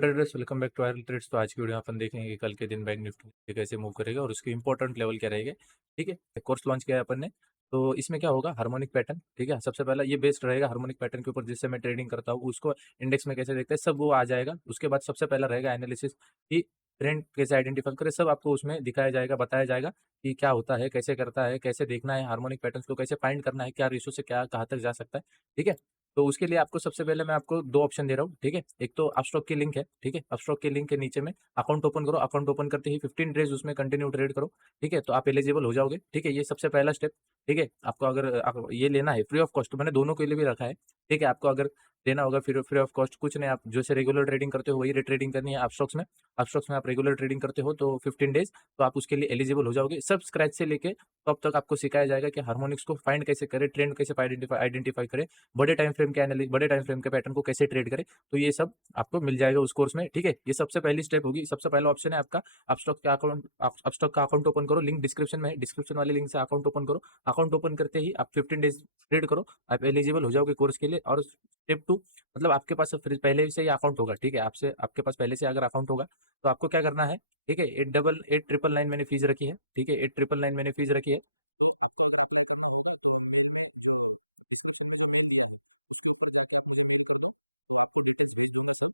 Traders, welcome back to Iron Trades. तो आज की वीडियो में अपन देखेंगे कि कल के दिन बैंक निफ्टी कैसे मूव करेगा और उसके इंपॉर्टेंट लेवल क्या रहेंगे। ठीक है, एक कोर्स लॉन्च किया है अपन ने। तो इसमें क्या होगा, हार्मोनिक पैटर्न। ठीक है, सबसे पहला ये बेस्ड रहेगा हार्मोनिक पैटर्न के ऊपर, जिससे मैं ट्रेडिंग करता हूँ उसको इंडेक्स में कैसे देखते हैं सब वो आ जाएगा। उसके बाद सबसे पहला रहेगा एनालिसिस कि ट्रेंड कैसे आइडेंटिफाई करे, सब आपको उसमें दिखाया जाएगा, बताया जाएगा कि क्या होता है, कैसे करता है, कैसे देखना है हार्मोनिक पैटर्न को, कैसे फाइंड करना है, क्या रेशो से क्या कहाँ तक जा सकता है। ठीक है, तो उसके लिए आपको सबसे पहले मैं आपको दो ऑप्शन दे रहा हूँ। ठीक है, एक तो अपस्टॉक की लिंक है। ठीक है, अपस्टॉक के लिंक के नीचे में अकाउंट ओपन करो। अकाउंट ओपन करते ही 15 डेज उसमें कंटिन्यू ट्रेड करो। ठीक है, तो आप एलिजिबल हो जाओगे। ठीक है, ये सबसे पहला स्टेप। ठीक है, आपको अगर ये लेना है फ्री ऑफ कॉस्ट, तो मैंने दोनों के लिए भी रखा है। ठीक है, आपको अगर लेना होगा फिर फ्री ऑफ कॉस्ट कुछ नहीं, आप जैसे रेगुलर ट्रेडिंग करते हो वही ट्रेडिंग करनी है अपस्टॉक्स में। अपस्टॉक्स में आप रेगुलर ट्रेडिंग करते हो तो 15 डेज तो आप उसके लिए एलिजिबल हो जाओगे। सब स्क्रैच से लेके तब तक आपको सिखाया जाएगा कि हार्मोनिक्स को फाइंड कैसे करें, ट्रेंड कैसे आइडेंटिफाई करें, बड़े टाइम फ्रेम के बड़े टाइम फ्रेम के पैटर्न को कैसे ट्रेड करें। तो ये सब आपको मिल जाएगा उस कोर्स में। ठीक है, ये सबसे पहली स्टेप होगी। सबसे पहला ऑप्शन है आपका अपस्टॉक का अकाउंट ओपन करो। लिंक डिस्क्रिप्शन में है, डिस्क्रिप्शन वाले लिंक से अकाउंट ओपन करो। अकाउंट ओपन करते ही आप 15 डेज ट्रेड करो, आप एलिजिबल हो जाओगे कोर्स के लिए। और स्टेप 2, मतलब आपके पास पहले से ही अकाउंट होगा। ठीक है, आपके पास पहले से अगर अकाउंट होगा तो आपको क्या करना है। ठीक है, 888 मैंने फीस रखी है। ठीक है, 899 मैंने फीस रखी है। तो आपको अगर अप्लाई करना होगा तो मेल में जो डिस्क्रिप्शन में जो मेल दिया है उसके ऊपर जाके आप मुझे मेल कर दो, तो आपको डिटेल्स भेज दूंगा सब।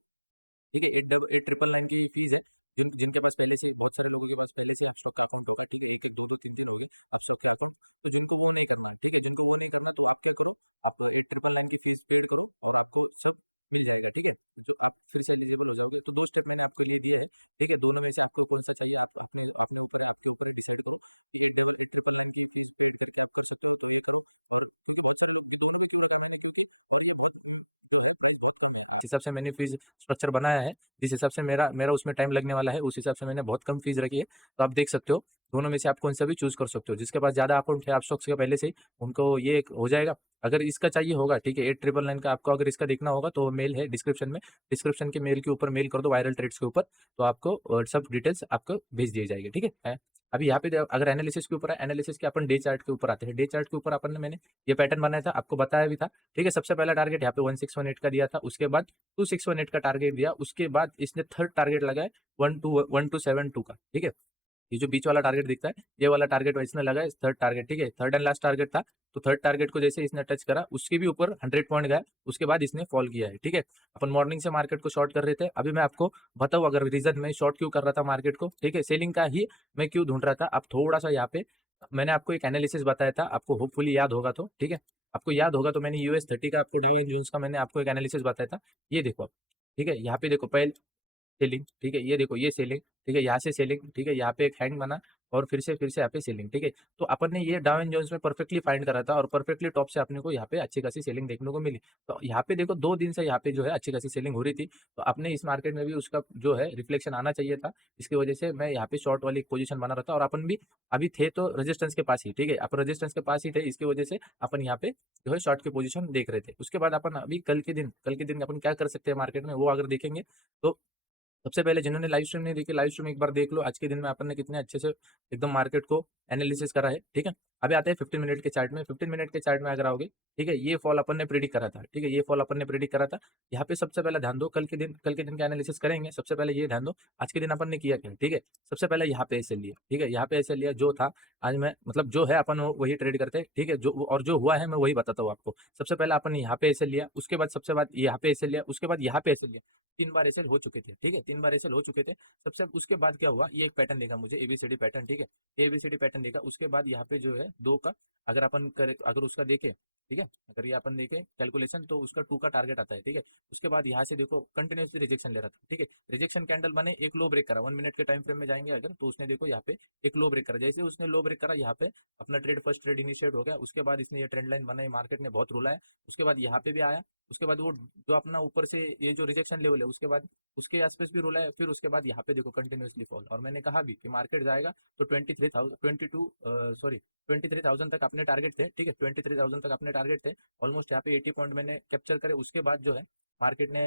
ठीक है, 899 की फीस है। जिनके पास पहले से, बहुत सारे लोगों के पास पहले से अपस्टॉक का अकाउंट होगा। ठीक है, एक एक दो दो तीन तीन हो गए अपस्टॉक के अकाउंट। तो जिनको वो नहीं करना, ठीक है, जिनको वो नहीं करना तो आप क्या करो, आप 899 की फीस पेड करो और आपको सब मिल जाएगा। ठीक है, जो आप फिर से एलिजिबल हो जाओगे। तो दो स्टेप मैंने आपके लिए दिए हैं। ठीक है, दोनों में से आपको कौन सा चाहिए, आप अपने अपने ऊपर है, आपके ऊपर है, डिसाइड करो कि 899 की फीस पेड करके आप कर सकते हो तो ये करो। और क्योंकि बहुत सारे लोग, दोनों पे क्यों रखा मैंने, क्योंकि और ये बहुत जो है प्राइस बहुत कम है, इस हिसाब से मैंने फीस स्ट्रक्चर बनाया है। जिस हिसाब से मेरा मेरा उसमें टाइम लगने वाला है, उस हिसाब से मैंने बहुत कम फीस रखी है। तो आप देख सकते हो दोनों में से आप कौन सा भी चूज कर सकते हो। जिसके पास ज्यादा अकाउंट है आप स्टॉक्स का पहले से ही, उनको ये हो जाएगा। अगर इसका चाहिए होगा, ठीक है, 899 का आपको अगर इसका देखना होगा तो मेल है डिस्क्रिप्शन में, डिस्क्रिप्शन के मेल के ऊपर मेल कर दो वायरल ट्रेड्स के ऊपर, तो आपको सब डिटेल्स आपको भेज दिए जाएंगे। ठीक है, अभी यहाँ पे अगर एनालिसिस के ऊपर है, एनालिसिस के अपन डे चार्ट के ऊपर आते हैं। डे चार्ट के ऊपर अपन ने मैंने ये पैटर्न बनाया था, आपको बताया भी था। ठीक है, सबसे पहला टारगेट यहाँ पे 1618 का दिया था, उसके बाद 2618 का टारगेट दिया, उसके बाद इसने थर्ड टारगेट लगाया 1272 का। ठीक है, ये जो बीच वाला टारगेट दिखता है ये वाला टारगेट इसने लगाया, थर्ड टारगेट। ठीक है, थर्ड एंड लास्ट टारगेट था। तो थर्ड टारगेट को जैसे इसने टच करा उसके भी ऊपर 100 पॉइंट गया, उसके बाद इसने फॉल किया है। ठीक है, अपन मॉर्निंग से मार्केट को शॉर्ट कर रहे थे। अभी मैं आपको बताऊं अगर रीजन मैं शॉर्ट क्यों कर रहा था मार्केट को, ठीक है, सेलिंग का ही मैं क्यों ढूंढ रहा था। अब थोड़ा सा यहाँ पे मैंने आपको एक एनालिसिस बताया था, आपको होपफुली याद होगा तो। ठीक है, आपको याद होगा तो मैंने US30 का, आपको डाउ एंड जोन्स का मैंने आपको एक एनालिसिस बताया था। ये देखो आप, ठीक है, यहाँ पे देखो पहले सेलिंग। ठीक है, ये देखो ये सेलिंग। ठीक है, यहाँ से सेलिंग। ठीक है, यहाँ पे एक हैंग बना और फिर से यहाँ पे सेलिंग। ठीक है, तो अपन ने ये डाउ एंड जोन्स में परफेक्टली फाइंड करा था और परफेक्टली टॉप से अपने को यहाँ पे अच्छी खासी सेलिंग देखने को मिली। तो यहाँ पे देखो 2 दिन से यहाँ पे जो है अच्छी खासी सेलिंग हो रही थी। तो अपने इस मार्केट में भी उसका जो है रिफ्लेक्शन आना चाहिए था। इसकी वजह से मैं यहाँ पे शॉर्ट वाली पोजीशन बना रहा था और अपन भी अभी थे तो रेजिस्टेंस के पास ही। ठीक है, आप रेजिस्टेंस के पास ही थे, इसकी वजह से अपन यहाँ पे जो है शॉर्ट की पोजीशन देख रहे थे। उसके बाद अपन अभी कल के दिन अपन क्या कर सकते हैं मार्केट में, वो अगर देखेंगे तो सबसे पहले जिन्होंने लाइव स्ट्रीम नहीं देखी, लाइव स्ट्रीम एक बार देख लो। आज के दिन में अपन ने कितने अच्छे से एकदम मार्केट को एनालिसिस करा है। ठीक है, अभी आते हैं 15 मिनट के चार्ट में। 15 मिनट के चार्ट में अगर आओगे, ठीक है, ये फॉल अपन ने प्रेडिक्ट करा था। ठीक है, ये फॉल अपन ने प्रेडिक्ट करा था। यहाँ पे सबसे पहले ध्यान दो, कल के दिन का एनालिसिस करेंगे। सबसे पहले ये ध्यान दो आज के दिन अपन ने किया क्या। ठीक है, सबसे पहले यहाँ पे ऐसे लिया। ठीक है, यहाँ पे ऐसे लिया जो था, आज मैं मतलब जो है अपन वही ट्रेड करते हैं। ठीक है, जो और जो हुआ है मैं वही बताता हूँ आपको। सबसे पहले अपन ने यहाँ पे ऐसे लिया, उसके बाद सबसे बाद यहाँ पे ऐसे लिया, उसके बाद यहाँ पे ऐसे लिया। 3 बार ऐसे हो चुके थे। ठीक है, 3 बार ऐसे हो चुके थे। सबसे उसके बाद क्या हुआ, ये एक पैटर्न देखा मुझे, एबीसीडी पैटर्न। ठीक है, एबीसीडी पैटर्न देखा, उसके बाद यहाँ पे जो है 2 का अगर अपन करे, अगर उसका देखे, ठीक है, अगर ये अपन देखें कैलकुलेशन तो उसका 2 का टारगेट आता है। ठीक है, उसके बाद यहाँ से देखो कंटिन्यूसली रिजेक्शन ले रहा था। ठीक है, रिजेक्शन कैंडल बने, एक लो ब्रेक करा। 1 मिनट के टाइम फ्रेम में जाएंगे अगर तो उसने देखो यहाँ पे एक लो ब्रेक करा। जैसे उसने लो ब्रेक करा यहाँ पे अपना फर्स्ट ट्रेड इनिशिएट हो गया। उसके बाद इसने ये ट्रेंड लाइन बनाई, मार्केट ने बहुत रुला है। उसके बाद यहाँ पे भी आया, उसके बाद वो जो अपना ऊपर से ये जो रिजेक्शन लेवल है उसके बाद उसके आसपास भी रुला है। फिर उसके बाद यहाँ पे देखो कंटिन्यूसली फॉल। और मैंने कहा भी कि मार्केट जाएगा तो 23,000 तक अपने टारगेट थे। ठीक है, 23,000 तक अपने टारगेट थे। ऑलमोस्ट यहाँ पे 80 पॉइंट मैंने कैप्चर करे। उसके बाद जो है मार्केट ने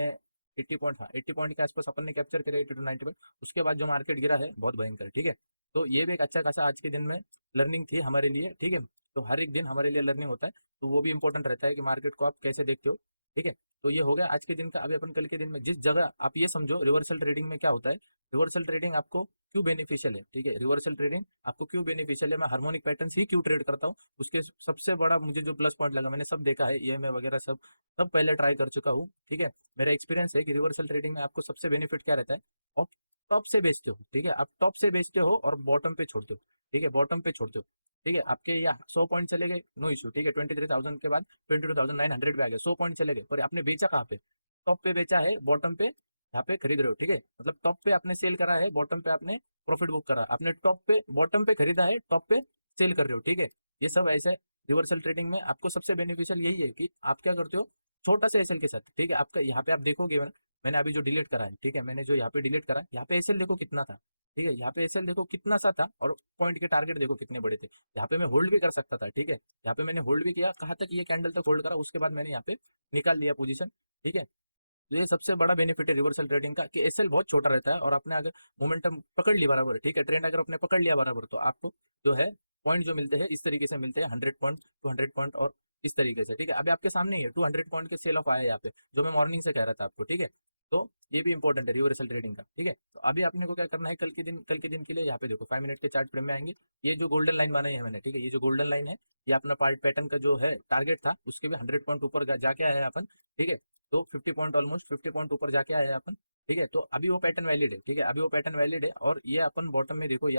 80 पॉइंट, हाँ 80 पॉइंट के आसपास अपन ने कैप्चर करे, 80 to 90 पॉइंट। उसके बाद जो मार्केट गिरा है बहुत भयंकर। ठीक है, तो ये भी एक अच्छा खासा आज के दिन में लर्निंग थी हमारे लिए। ठीक है, तो हर एक दिन हमारे लिए लर्निंग होता है, तो वो भी इंपॉर्टेंट रहता है कि मार्केट को आप कैसे देखते हो। ठीक है, तो ये हो गया आज के दिन का। अभी अपन कल के दिन में जिस जगह आप ये समझो रिवर्सल ट्रेडिंग में क्या होता है, रिवर्सल ट्रेडिंग आपको क्यों बेनिफिशियल है, ठीक है, रिवर्सल ट्रेडिंग आपको क्यों बेनिफिशियल है, मैं हार्मोनिक पैटर्न ही क्यों ट्रेड करता हूँ, उसके सबसे बड़ा मुझे जो प्लस पॉइंट लगा, मैंने सब देखा है, ईएमए वगैरह सब सब पहले ट्राई कर चुका हूँ, ठीक है। मेरा एक्सपीरियंस है कि रिवर्सल ट्रेडिंग में आपको सबसे बेनिफिट क्या रहता है, आप टॉप से बेचते हो, ठीक है, आप टॉप से बेचते हो और बॉटम पे छोड़ते हो, ठीक है, बॉटम पे छोड़ते हो, ठीक है। आपके यहाँ 100 पॉइंट चले गए, नो इशू, ठीक है, 23,000 के बाद 22,900 पे आ गए, 100 पॉइंट चले गए, पर आपने बेचा कहाँ पे, टॉप पे बेचा है, बॉटम पे यहाँ पे खरीद रहे हो, ठीक है, मतलब टॉप पे आपने सेल करा है, बॉटम पे आपने प्रॉफिट बुक करा, आपने टॉप पे बॉटम पे खरीदा है, टॉप पे सेल कर रहे हो, ठीक है। ये सब ऐसे रिवर्सल ट्रेडिंग में आपको सबसे बेनिफिशियल यही है कि आप क्या करते हो, छोटा सा एसएल के साथ, ठीक है, आपका यहाँ पे आप देखोगे मैंने अभी जो डिलीट करा है, ठीक है, मैंने जो यहाँ पे डिलीट करा, यहाँ पे एसएल देखो कितना था, ठीक है, यहाँ पे एसएल देखो कितना सा था, और पॉइंट के टारगेट देखो कितने बड़े थे, यहाँ पे मैं होल्ड भी कर सकता था, ठीक है, यहाँ पे मैंने होल्ड भी किया, कहाँ तक ये कैंडल तक होल्ड करा, उसके बाद मैंने यहाँ पे निकाल लिया पोजीशन, ठीक है। तो ये सबसे बड़ा बेनिफिट है रिवर्सल ट्रेडिंग का कि एसएल बहुत छोटा रहता है, और आपने अगर मोमेंटम पकड़ ली बराबर, ठीक है, ट्रेंड अगर आपने पकड़ लिया बराबर, तो आपको जो है पॉइंट जो मिलते हैं इस तरीके से मिलते हैं, 100 पॉइंट, 200 पॉइंट, और इस तरीके से, ठीक है। अभी आपके सामने ही है 200 पॉइंट के सेल ऑफ आया यहाँ पे, जो मैं मॉर्निंग से कह रहा था आपको, ठीक है। तो ये भी इंपॉर्टेंट है रिवर्सल ट्रेडिंग का, ठीक है। तो अभी आपने को क्या करना है, कल के दिन के लिए यहाँ पे देखो 5 मिनट के चार्ट फ्रेम में आएंगे, ये जो गोल्डन लाइन बनाई है मैंने, ठीक है, ये जो गोल्डन लाइन है, ये अपना पार्ट पैटर्न का जो है टारगेट था, उसके भी 100 पॉइंट ऊपर जाके आया है अपन, ठीक है। तो 50 पॉइंट, ऑलमोस्ट 50 पॉइंट ऊपर जाके आया है अपन, ठीक है। तो अभी वो पैटर्न वैलिड है, ठीक है, अभी वो पैटर्न वैलिड है, और ये अपन बॉटम में देखो, ये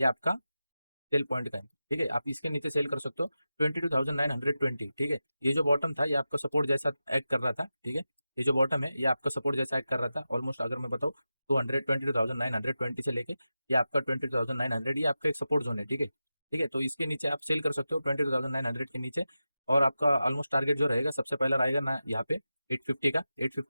आपका सेल पॉइंट का है, ठीक है, आप इसके नीचे सेल कर सकते हो 22,920, ठीक है। ये जो बॉटम था ये आपका सपोर्ट जैसा एक्ट कर रहा था, ठीक है, ये जो बॉटम है ये आपका सपोर्ट जैसा एक्ट कर रहा था, ऑलमोस्ट अगर मैं बताऊँ तो 22,920 से लेके ये आपका 22,900, ये आपका एक सपोर्ट जोन है, ठीक है, ठीक है। तो इसके नीचे आप सेल कर सकते हो 22,900 के नीचे, और आपका ऑलमोस्ट टारगेट जो रहेगा सबसे पहला रहेगा ना यहाँ पे 850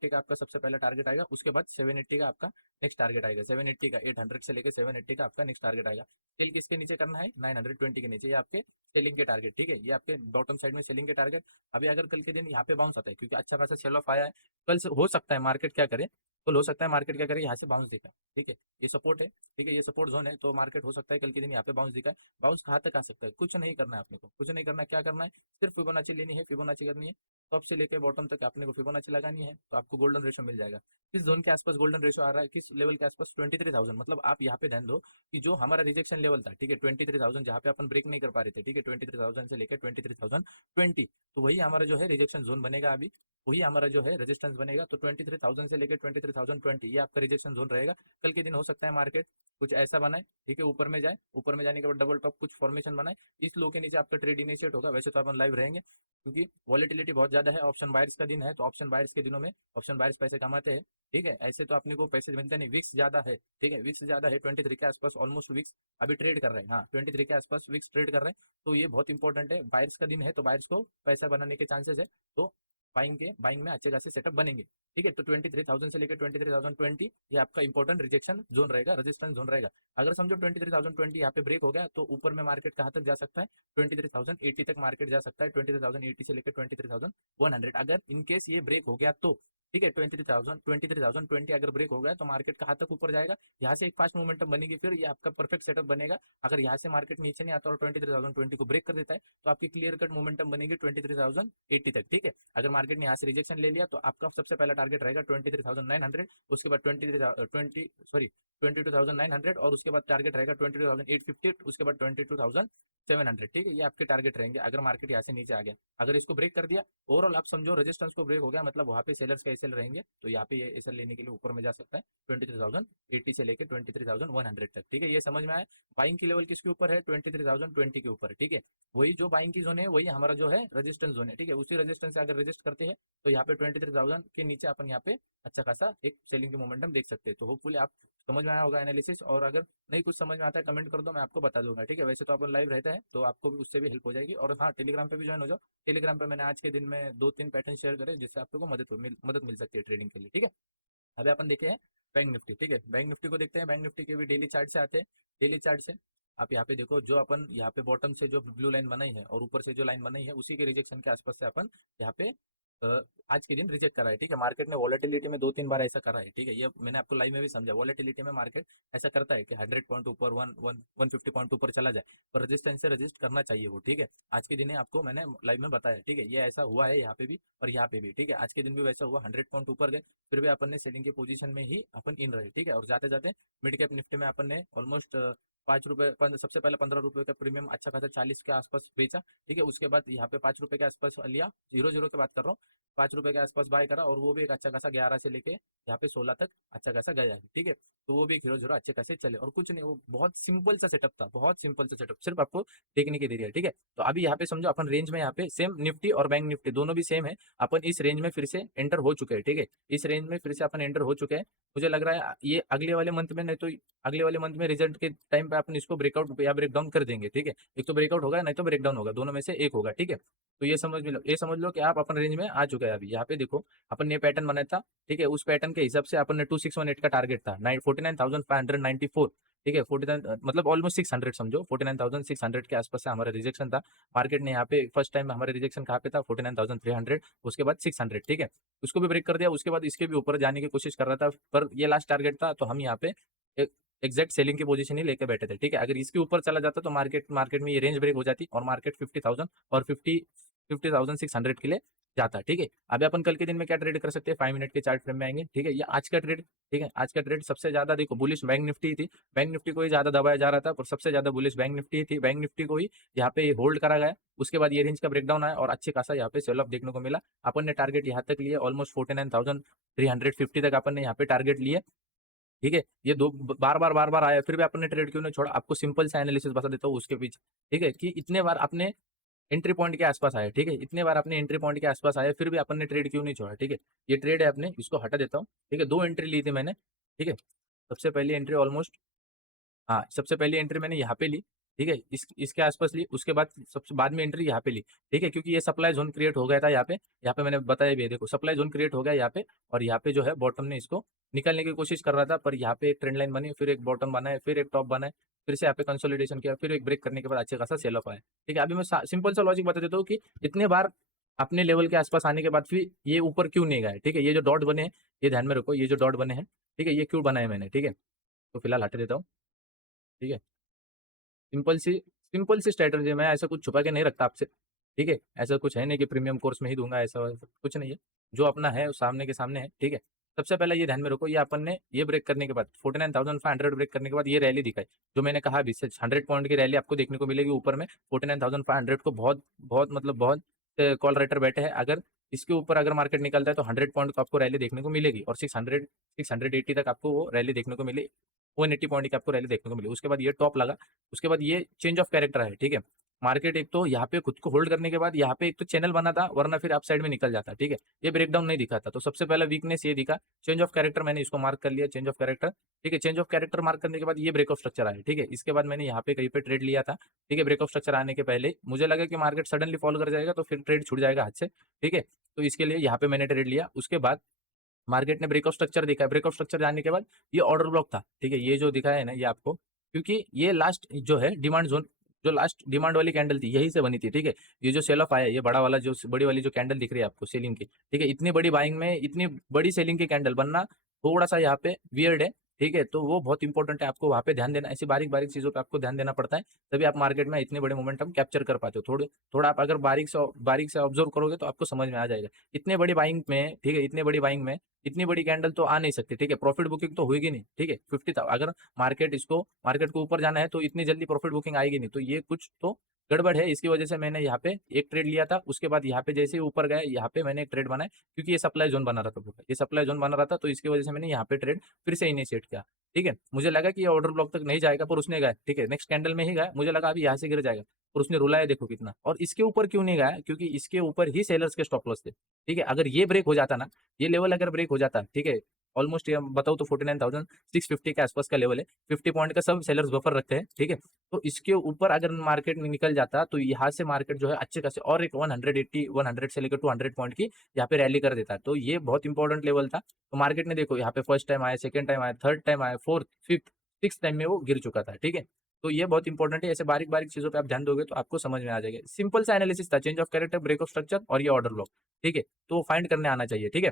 का आपका सबसे पहला टारगेट आएगा, उसके बाद 780 का आपका नेक्स्ट टारगेट आएगा, 780 का 800 से लेकर 780 का आपका नेक्स्ट टारगेट आएगा। सेल किसके नीचे करना है, 920 के नीचे, ये आपके सेलिंग के टारगेट, ठीक है, ये आपके बॉटम साइड में सेलिंग के टारगेट। अभी अगर कल के दिन यहाँ पे बाउंस आता है, क्योंकि अच्छा खासा सेल ऑफ आया है, कल से हो सकता है मार्केट क्या करे, कल हो सकता है मार्केट क्या करे, यहाँ से बाउंस दिखा, ठीक है, ये सपोर्ट है, ठीक है, ये सपोर्ट जोन है, तो मार्केट हो सकता है कल के दिन यहाँ पे बाउंस दिखाए। बाउंस कहाँ तक आ सकता है, कुछ नहीं करना है अपने को, कुछ नहीं करना, क्या करना है, सिर्फ फिबोनाची लेनी है, फिबोनाची करनी है, टॉप से लेकर बॉटम तक आपने को फिबोनाची लगानी है, तो आपको गोल्डन रेशो मिल जाएगा। किस जोन के आसपास गोल्डन रेशो आ रहा है, किस लेवल के आसपास, 23,000, मतलब आप यहाँ पे ध्यान दो कि जो हमारा रिजेक्शन लेवल था, ठीक है, 23,000 जहाँ पे अपन ब्रेक नहीं कर पा रहे थे, ठीक है, 23,000 से लेकर 23,020, तो वही हमारा जो है रिजेक्शन जोन बनेगा, अभी वही हमारा जो है रेजिस्टेंस बनेगा। तो 23,000 से लेकर 23,020 ये आपका रिजेक्शन जोन रहेगा। कल के दिन हो सकता है मार्केट कुछ ऐसा बनाए, ठीक है, ऊपर में जाए, ऊपर में जाने के बाद डबल टॉप कुछ फॉर्मेशन बनाए, इस लो के नीचे आपका ट्रेड इनिशिएट होगा। वैसे तो अपन लाइव रहेंगे, क्योंकि वॉलेटिलिटी बहुत ज्यादा है, ऑप्शन बायर्स का दिन है, तो ऑप्शन बायर्स के दिनों में ऑप्शन बायर्स पैसे कमाते हैं, ठीक है। ऐसे तो अपने को पैसे मिलते नहीं, विक्स ज्यादा है, ठीक है, विक्स ज्यादा है, 23 के आसपास ऑलमोस्ट विक्स अभी ट्रेड कर रहे हैं, हाँ 23 के आसपास विक्स ट्रेड कर रहे हैं, तो ये बहुत इंपॉर्टेंट है, बायर्स का दिन है, तो बायर्स को पैसा बनाने के चांसेस है, तो बाइंग में अच्छे खासे सेटअप बनेंगे, ठीक है। तो 23,000 से लेकर 23,020 ये आपका इंपॉर्टेंट रिजेक्शन जोन रहेगा, रेजिस्टेंस जोन रहेगा। अगर समझो 23,020 यहाँ पे ब्रेक हो गया, तो ऊपर में मार्केट कहाँ तक जा सकता है, 23,080 तक मार्केट जा सकता है, 23,080 से लेकर 23,100, अगर इनकेस ये ब्रेक हो गया तो, ठीक है, 23,020 अगर ब्रेक हो गया तो मार्केट कहाँ तक ऊपर जाएगा, यहाँ से एक फास्ट मोमेंटम बनेगी, फिर ये आपका परफेक्ट सेटअप बनेगा। अगर यहाँ से मार्केट नीचे नहीं आता और 23,020 को ब्रेक कर देता है, तो आपकी क्लियर कट मोमेंटम बनेगी 23,080 तक, ठीक है। अगर मार्केट ने यहाँ से रिजेक्शन ले लिया, तो आपका सबसे पहला टारगेट रहेगा 23,900, उसके बाद 22,900, और उसके बाद टारगेट रहेगा 22,850, उसके बाद 22,700, ठीक है, ये आपके टारगेट रहेंगे अगर मार्केट यहाँ से नीचे आ गया। अगर इसको ब्रेक कर दिया, ओवरऑल आप समझो रेजिस्टेंस को ब्रेक हो गया, मतलब वहाँ पे सेलर्स का एसएल रहेंगे, तो यहाँ पे ये एसएल लेने के लिए ऊपर में जा सकता है 23,080 से लेकर 23,100 तक, ठीक है, ये समझ में आया। बाइंग की लेवल किसके ऊपर है, 23,020 के ऊपर, ठीक है, वही जो बाइंग की जोन है वही हमारा जो है रेजिस्टेंस जोन है, ठीक है, उसी रेजिस्टेंस से अगर रेजिस्ट करते हैं, तो यहाँ पे 23,000 के नीचे अपन यहाँ पे अच्छा खासा एक सेलिंग की मोमेंटम देख सकते हैं। तो होपफुली आप समझ में आया होगा एनालिसिस, और अगर नहीं कुछ समझ में आता है कमेंट कर दो, मैं आपको बता दूंगा, ठीक है। वैसे तो अपन लाइव रहता है, तो आपको भी उससे भी हेल्प हो जाएगी, और हाँ टेलीग्राम पे भी ज्वाइन हो जाओ। टेलीग्राम पे मैंने आज के दिन में 2-3 पैटर्न शेयर करे, जिससे आप लोगों को मदद मिल सकती है ट्रेडिंग के लिए, ठीक है। अभी अपन देखे हैं बैंक निफ्टी, ठीक है, बैंक निफ्टी को देखते हैं। बैंक निफ्टी के भी डेली चार्ट से आते हैं। डेली चार्ट से आप यहाँ पे देखो, जो अपन यहाँ पे बॉटम से जो ब्लू लाइन बनाई है और ऊपर से जो लाइन बनाई है, उसी के रिजेक्शन के आसपास से अपन यहाँ पे आज के दिन रिजेक्ट करा है, ठीक है। मार्केट ने वॉलेटिलिटी में 2-3 बार ऐसा करा है, ठीक है। ये मैंने आपको लाइव में भी समझा, वॉलेटिलिटी में मार्केट ऐसा करता है कि 100 पॉइंट ऊपर 150 पॉइंट ऊपर चला जाए, पर रेजिस्टेंस से रेजिस्ट करना चाहिए वो, ठीक है। आज के दिन ही आपको मैंने लाइव में बताया, ठीक है। ये ऐसा हुआ है यहाँ पे भी और यहाँ पे भी, ठीक है। आज के दिन भी वैसा हुआ, 100 पॉइंट ऊपर गए, फिर भी अपन ने सेलिंग की पोजीशन में ही अपन इन रहे, ठीक है। और जाते जाते मिड कैप निफ्टी में अपन ने ऑलमोस्ट 5 रुपए, सबसे पहले 15 रुपए का प्रीमियम अच्छा खासा 40 के आसपास बेचा, ठीक है। उसके बाद यहाँ पे 5 रुपए के आसपास लिया, 0-0 की बात कर रहा हूँ, 5 रुपए के आसपास बाय करा, और वो भी एक अच्छा खासा 11 से लेके यहाँ पे 16 तक अच्छा खासा गया है, ठीक है। तो वो भी 0-0 अच्छे खासे चले, और कुछ नहीं, वो बहुत सिंपल सा सेटअप था, बहुत सिंपल सा सेटअप, सिर्फ आपको देखने के लिए, ठीक है। तो अभी यहाँ पे समझो अपन रेंज में, यहाँ पे सेम निफ्टी और बैंक निफ्टी दोनों भी सेम है, अपन इस रेंज में फिर से एंटर हो चुके हैं, ठीक है। इस रेंज में फिर से अपन एंटर हो चुके हैं। मुझे लग रहा है ये अगले वाले मंथ में, नहीं तो अगले वाले मंथ में रिजल्ट के टाइम पे अपन इसको ब्रेकआउट या ब्रेकडाउन कर देंगे, ठीक है। एक तो ब्रेकआउट होगा, नहीं तो ब्रेकडाउन होगा, दोनों में से एक होगा, ठीक है। तो ये समझ लो कि आप अपन रेंज में आ चुके हैं। अभी यहाँ पे देखो, अपन ने पैटर्न बनाया था, ठीक है। उस पैटर्न के हिसाब से अपन ने 2618 का टारगेट था, 49,594, ठीक है। 49 मतलब ऑलमोस्ट 600 समझो, 49,600 के आसपास से हमारा रिजेक्शन था। मार्केट ने यहाँ पे फर्स्ट टाइम हमारा रिजेक्शन कहाँ पे था, 49,300, उसके बाद 600, ठीक है। उसको भी ब्रेक कर दिया, उसके बाद इसके भी ऊपर जाने की कोशिश कर रहा था, पर ये लास्ट टारगेट था, तो हम यहाँ पे एग्जैक्ट सेलिंग की पोजीशन ही लेके बैठे थे, ठीक है। अगर इसके ऊपर चला जाता तो मार्केट में ये रेंज ब्रेक हो जाती और मार्केट 50,000 और 50,600 के लिए जाता, ठीक है। अभी अपन कल के दिन में क्या ट्रेड कर सकते हैं, 5 मिनट के चार्ट फ्रेम में आएंगे, ठीक है। ये आज का ट्रेड, ठीक है। आज का ट्रेड सबसे ज्यादा देखो बुलिश बैंक निफ्टी थी, बैंक निफ्टी को ही ज्यादा दबाया जा रहा था, पर सबसे ज्यादा बुलिश बैंक निफ्टी थी, बैंक निफ्टी को ही यहाँ पे होल्ड करा गया। उसके बाद ये रेंज का ब्रेकडाउन आया और अच्छे खासा यहाँ पे सेल ऑफ देखने को मिला। अपन ने टारगेट यहाँ तक लिए, ऑलमोस्ट 49,350 तक अपन ने यहाँ पे टारगेट लिए, ठीक है। ये दो बार बार आया, फिर भी आपने ट्रेड क्यों नहीं छोड़ा। आपको सिंपल सा एनालिसिस बता देता हूँ उसके पीछे, ठीक है। कि इतने बार आपने एंट्री पॉइंट के आसपास आया, ठीक है। इतने बार अपने एंट्री पॉइंट के आसपास आया, फिर भी अपन ने ट्रेड क्यों नहीं छोड़ा, ठीक है। ये ट्रेड है, अपने इसको हटा देता हूँ, ठीक है। 2 एंट्री ली थी मैंने, ठीक है। सबसे पहली एंट्री ऑलमोस्ट, हाँ, सबसे पहली एंट्री मैंने यहाँ पे ली, ठीक है। इसके आसपास ली, उसके बाद सबसे बाद में एंट्री यहाँ पे ली, ठीक है। क्योंकि ये सप्लाई जोन क्रिएट हो गया था यहाँ पे मैंने बताया भी है, देखो सप्लाई जोन क्रिएट हो गया यहाँ पे, और यहाँ पे जो है बॉटम ने इसको निकालने की कोशिश कर रहा था, पर यहाँ पे एक ट्रेंड लाइन बनी, फिर एक बॉटम बनाए, फिर एक टॉप बनाए, फिर से यहाँ पे कंसोलिडेशन किया, फिर एक ब्रेक करने के बाद अच्छे खासा सेल ऑफ आया, ठीक है। अभी मैं सिंपल सा लॉजिक बता देता हूँ कि इतने बार अपने लेवल के आसपास आने के बाद फिर ये ऊपर क्यों नहीं गया, ठीक है। ये जो डॉट बने हैं, ये ध्यान में रखो, ये जो डॉट बने हैं, ठीक है, ये क्यों बनाए मैंने, ठीक है। तो फिलहाल हटा देता हूँ, ठीक है। सिंपल सी स्ट्रेटजी, मैं ऐसा कुछ छुपा के नहीं रखता आपसे, ठीक है। ऐसा कुछ है नहीं कि प्रीमियम कोर्स में ही दूंगा, ऐसा कुछ नहीं है। जो अपना है वो सामने के सामने है, ठीक है। सबसे पहले ये ध्यान में रखो, ये अपन ने ये ब्रेक करने के बाद 49,500 ब्रेक करने के बाद ये रैली दिखाई, जो मैंने कहा अभी से 100 पॉइंट की रैली आपको देखने को मिलेगी ऊपर में। 49,500 को बहुत बहुत मतलब बहुत कॉल राइटर बैठे हैं, अगर इसके ऊपर अगर मार्केट निकलता है तो 100 पॉइंट को आपको रैली देखने को मिलेगी, और 680 तक आपको वो रैली देखने को मिली, 180 पॉइंट की आपको रैली देखने को मिली। उसके बाद ये टॉप लगा, उसके बाद ये चेंज ऑफ कैरेक्टर है, ठीक है। मार्केट एक तो यहाँ पे खुद को होल्ड करने के बाद यहाँ पे एक तो चैनल बना था, वरना फिर अप साइड में निकल जाता, ठीक है। ये ब्रेकडाउन नहीं दिखा था, तो सबसे पहला वीकनेस ये दिखा, चेंज ऑफ कैरेक्टर, मैंने इसको मार्क कर लिया, चेंज ऑफ कैरेक्टर, ठीक है। चेंज ऑफ कैरेक्टर मार्क करने के बाद ये ब्रेक ऑफ स्ट्रक्चर आया, ठीक है। इसके बाद मैंने यहाँ पे कहीं पे ट्रेड लिया था, ठीक है। ब्रेक ऑफ स्ट्रक्चर आने के पहले मुझे लगा कि मार्केट सडनली फॉलो कर जाएगा, तो फिर ट्रेड छूट जाएगा हाथ से, ठीक है। तो इसके लिए यहाँ पे मैंने ट्रेड लिया। उसके बाद मार्केट ने ब्रेक ऑफ स्ट्रक्चर दिखा, ब्रेक ऑफ स्ट्रक्चर जाने के बाद ये ऑर्डर ब्लॉक था, ठीक है। ये जो दिखा है ना ये आपको, क्योंकि ये लास्ट जो है डिमांड जोन, जो लास्ट डिमांड वाली कैंडल थी यही से बनी थी, ठीक है। ये जो सेल ऑफ आया, ये बड़ा वाला जो बड़ी वाली जो कैंडल दिख रही है आपको सेलिंग की, ठीक है। इतनी बड़ी बाइंग में इतनी बड़ी सेलिंग की कैंडल बनना थोड़ा सा यहाँ पे वियर्ड है, ठीक है। तो वो बहुत इंपॉर्टेंट है, आपको वहाँ पे ध्यान देना, ऐसी बारीक बारीक चीजों पे आपको ध्यान देना पड़ता है, तभी आप मार्केट में इतने बड़े मोमेंटम कैप्चर कर पाते हो। थोड़ा आप अगर बारीक से ऑब्जर्व करोगे तो आपको समझ में आ जाएगा। इतने बड़ी बाइंग में, ठीक है, इतने बड़ी बाइंग में इतनी बड़ी कैंडल तो आ नहीं सकती, ठीक है। प्रॉफिट बुकिंग तो होगी नहीं, ठीक है। 50, अगर मार्केट को ऊपर जाना है तो इतनी जल्दी प्रॉफिट बुकिंग आएगी नहीं, तो ये कुछ तो गड़बड़ है। इसकी वजह से मैंने यहाँ पे एक ट्रेड लिया था, उसके बाद यहाँ पे जैसे ही ऊपर गया यहाँ पे मैंने एक ट्रेड बनाया, क्योंकि ये सप्लाई जोन बना रहा था पूरा, ये सप्लाई जोन बना रहा था, तो इसकी वजह से मैंने यहाँ पे ट्रेड फिर से इनिशिएट किया, ठीक है। मुझे लगा कि ये ऑर्डर ब्लॉक तक नहीं जाएगा, पर उसने गया, ठीक है। नेक्स्ट कैंडल में ही गया, मुझे लगा अभी यहाँ से गिर जाएगा, और उसने रुलाया, देखो कितना। और इसके ऊपर क्यों नहीं गया, क्योंकि इसके ऊपर ही सेलर्स के स्टॉप लॉस थे, ठीक है। अगर ये ब्रेक हो जाता ना, ये लेवल अगर ब्रेक हो जाता, ठीक है, ऑलमोस्ट ये बताओ तो 49,650 के आसपास का लेवल है, 50 पॉइंट का सब सेलर्स बफर रखते हैं, ठीक है। तो इसके ऊपर अगर मार्केट निकल जाता तो यहाँ से मार्केट जो है अच्छे खासे और एक 180 100 से लेकर 200 पॉइंट की यहाँ पे रैली कर देता, तो ये बहुत इंपॉर्टेंट लेवल था। तो मार्केट ने देखो यहाँ पे फर्स्ट टाइम आया, सेकंड टाइम आया, थर्ड टाइम आया, फोर्थ, फिफ्थ, सिक्स टाइम में वो गिर चुका था, ठीक है। तो ये बहुत इंपॉर्टेंट है, ऐसे बारीक बारीक चीजों पे आप ध्यान दोगे तो आपको समझ में आ जाएगा। सिंपल सा एनालिसिस था, change of character, break of structure और ये ऑर्डर ब्लॉक, ठीक है, तो वो फाइंड करने आना चाहिए, ठीक है।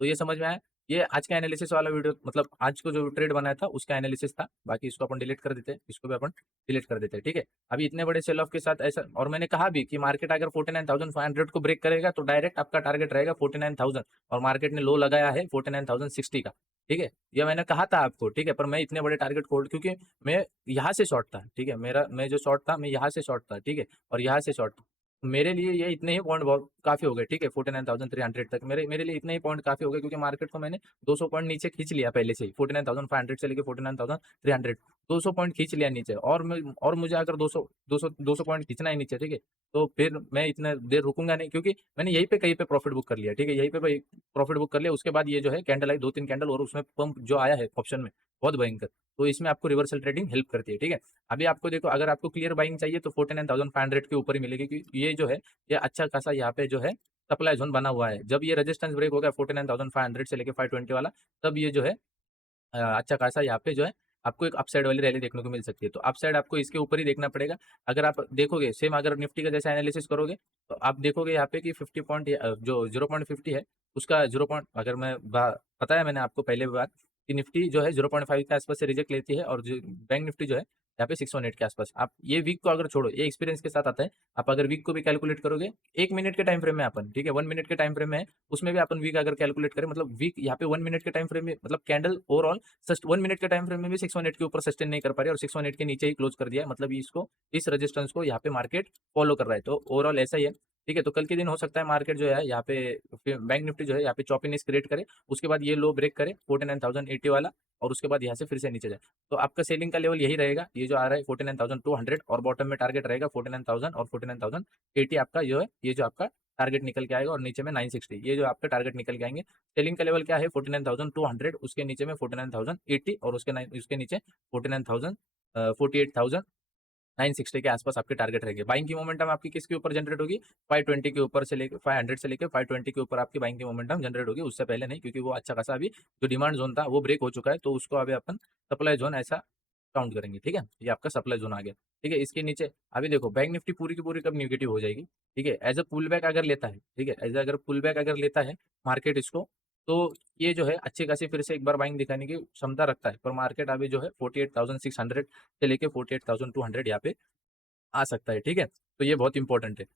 तो ये समझ में आया। ये आज का एनालिसिस वाला वीडियो, मतलब आज को जो ट्रेड बनाया था उसका एनालिसिस था। बाकी इसको अपन डिलीट कर देते हैं, इसको भी अपन डिलीट कर देते हैं, ठीक है। अभी इतने बड़े सेल ऑफ के साथ ऐसा, और मैंने कहा भी कि मार्केट अगर 49,500 को ब्रेक करेगा तो डायरेक्ट आपका टारगेट रहेगा 49,000, और मार्केट ने लो लगाया है 49,060 का, ठीक है। ये मैंने कहा था आपको, ठीक है। पर मैं इतने बड़े टारगेट होल्ड, क्योंकि मैं यहाँ से शॉर्ट था, ठीक है, मैं जो शॉर्ट था मैं यहाँ से शॉर्ट था, ठीक है, और यहाँ से शॉर्ट था। मेरे लिए ये इतने ही पॉइंट बहुत काफी हो गए, ठीक है, 49,300 तक मेरे मेरे लिए इतने ही पॉइंट काफी हो गए, क्योंकि मार्केट को मैंने 200 पॉइंट नीचे खींच लिया पहले से ही, 49,500 से लेकर 49,300, 200 पॉइंट खींच लिया नीचे। और मुझे अगर 200 पॉइंट खींचना है नीचे, ठीक है, तो फिर मैं इतना देर रुकूंगा नहीं, क्योंकि मैंने यहीं पे कहीं पे प्रॉफिट बुक कर लिया, ठीक है, यहीं पे प्रॉफिट बुक कर लिया। उसके बाद ये जो है कैंडल आई, 2-3 कैंडल, और उसमें पंप जो आया है ऑप्शन में बहुत भयंकर, तो इसमें आपको रिवर्सल ट्रेडिंग हेल्प करती है, ठीक है। अभी आपको देखो, अगर आपको क्लियर बाइंग चाहिए तो 49,500 के ऊपर ही मिलेगी, क्योंकि ये जो है ये अच्छा खासा यहाँ पे जो है सप्लाई जोन बना हुआ है। जब ये रेजिस्टेंस ब्रेक हो गया 49,500 से लेकर 520 वाला, तब ये जो है अच्छा खासा यहाँ पे जो है आपको एक अपसाइड वाली रैली देखने को मिल सकती है। तो अपसाइड आपको इसके ऊपर ही देखना पड़ेगा। अगर आप देखोगे सेम, अगर निफ्टी का जैसा एनालिसिस करोगे तो आप देखोगे यहाँ पे कि 50 पॉइंट जो 0.50 है उसका 0 पॉइंट, अगर बताया मैंने आपको पहले भी बात कि निफ्टी जो है 0.5 के आसपास से रिजेक्ट लेती है, और बैंक निफ्टी जो है यहाँ पे 618 के आसपास। आप ये वीक को अगर छोड़ो, ये एक्सपीरियंस के साथ आता है, आप अगर वीक को भी कैलकुलेट करोगे 1 मिनट के टाइम फ्रेम में अपन, ठीक है, 1 मिनट के टाइम फ्रेम में है, उसमें भी अपन वीक अगर कैलकुलेट करें, मतलब वीक यहाँ पे 1 मिनट के टाइम फ्रेम में, मतलब कैंडल ओवरऑल 1 मिनट के टाइम फ्रेम में भी 618 के ऊपर सस्टेन नहीं कर पा रही, और 618 के नीचे ही क्लोज कर दिया है, मतलब इसको, इस रेजिस्टेंस को यहाँ पे मार्केट फॉलो कर रहा है। तो ओवरऑल ऐसा ही है, ठीक है। तो कल के दिन हो सकता है मार्केट जो है यहाँ पे बैंक निफ्टी जो है यहाँ पे चॉपिनेस क्रिएट करे, उसके बाद ये लो ब्रेक करे 49,080 वाला, और उसके बाद यहाँ से फिर से नीचे जाए। तो आपका सेलिंग का लेवल यही रहेगा, ये जो आ रहा है 49,200, और बॉटम में टारगेट रहेगा 49,000 और 49,080 आपका जो है, ये जो आपका टारगेट निकल के आएगा, और नीचे में 960, ये जो आपके टारगेट निकल के आएंगे। सेलिंग का लेवल क्या है 49,200, उसके नीचे में 49,080, और उसके नीचे 49,000 48,000 960 के आसपास आपके टारगेट रहेंगे। बाइंग की मोमेंटम आपकी किसके ऊपर जनरेट होगी, 520 के ऊपर से लेकर 500 से लेकर 520 के ऊपर आपकी बाइंग की मोमेंटम जनरेट होगी, उससे पहले नहीं, क्योंकि वो अच्छा खासा अभी जो डिमांड जोन था वो ब्रेक हो चुका है, तो उसको अभी अपन सप्लाई जोन ऐसा काउंट करेंगे, ठीक है। ये आपका सप्लाई जोन आ गया, ठीक है। इसके नीचे अभी देखो बैंक निफ्टी पूरी की पूरी कब निगेटिव हो जाएगी, ठीक है, एज अ पुल बैक अगर लेता है, ठीक है, एज अगर पुल बैक अगर लेता है मार्केट इसको, तो ये जो है अच्छी खासी फिर से एक बार बाइंग दिखाने की क्षमता रखता है। पर मार्केट अभी जो है 48,600 से लेके 48,200 यहाँ पे आ सकता है, ठीक है। तो ये बहुत इंपॉर्टेंट है,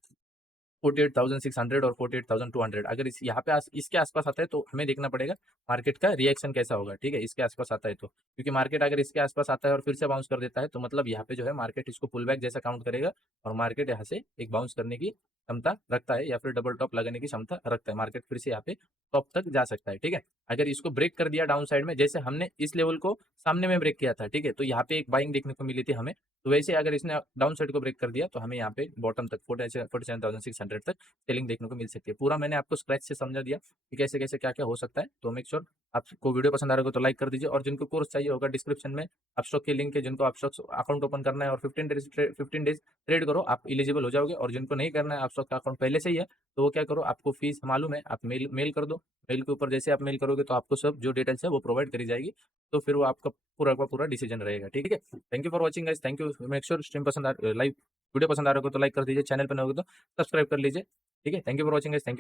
48,600 और 48,200 अगर इस यहाँ पे इसके आसपास आता है तो हमें देखना पड़ेगा मार्केट का रिएक्शन कैसा होगा, ठीक है, इसके आसपास आता है तो। क्योंकि मार्केट अगर इसके आसपास आता है और फिर से बाउंस कर देता है, तो मतलब यहाँ पे जो है मार्केट इसको पुल बैक जैसा काउंट करेगा, और मार्केट यहाँ से एक बाउंस करने की क्षमता रखता है, या फिर डबल टॉप लगाने की क्षमता रखता है, मार्केट फिर से यहाँ पे टॉप तक जा सकता है, ठीक है। अगर इसको ब्रेक कर दिया डाउन साइड में, जैसे हमने इस लेवल को सामने में ब्रेक किया था, ठीक है, तो यहाँ पे एक बाइंग देखने को मिली थी हमें, तो वैसे अगर इसने डाउन साइड को ब्रेक कर दिया तो हमें यहाँ पे बॉटम तक 47,600 तक सेलिंग देखने को मिल सकती है। पूरा मैंने आपको स्क्रैच से समझा दिया कि कैसे कैसे क्या क्या हो सकता है। तो मेक श्योर आपको वीडियो पसंद आ रहा होगा तो लाइक कर दीजिए, और जिनको कोर्स चाहिए होगा डिस्क्रिप्शन में अपस्टॉक की लिंक है, जिनको अपस्टॉक अकाउंट ओपन करना है और 15 डेज ट्रेड करो, आप इलिजिबल हो जाओगे। और जिनको नहीं करना है, अपस्टॉक का अकाउंट पहले से ही है, तो वो क्या करो, आपको फीस मालूम है, आप मेल कर दो। मेल के ऊपर जैसे आप मेल करोगे तो आपको सब जो डिटेल्स है वो प्रोवाइड करी जाएगी, तो फिर वो आपका पूरा का पूरा डिसीजन रहेगा, ठीक है। Thank you for watching guys, thank you. Make sure stream पसंद आ लाइव वीडियो पसंद आ रहा हो तो लाइक कर दीजिए, चैनल पर नहीं होगा तो सब्सक्राइब कर लीजिए, ठीक है। Thank you for watching guys, thank you.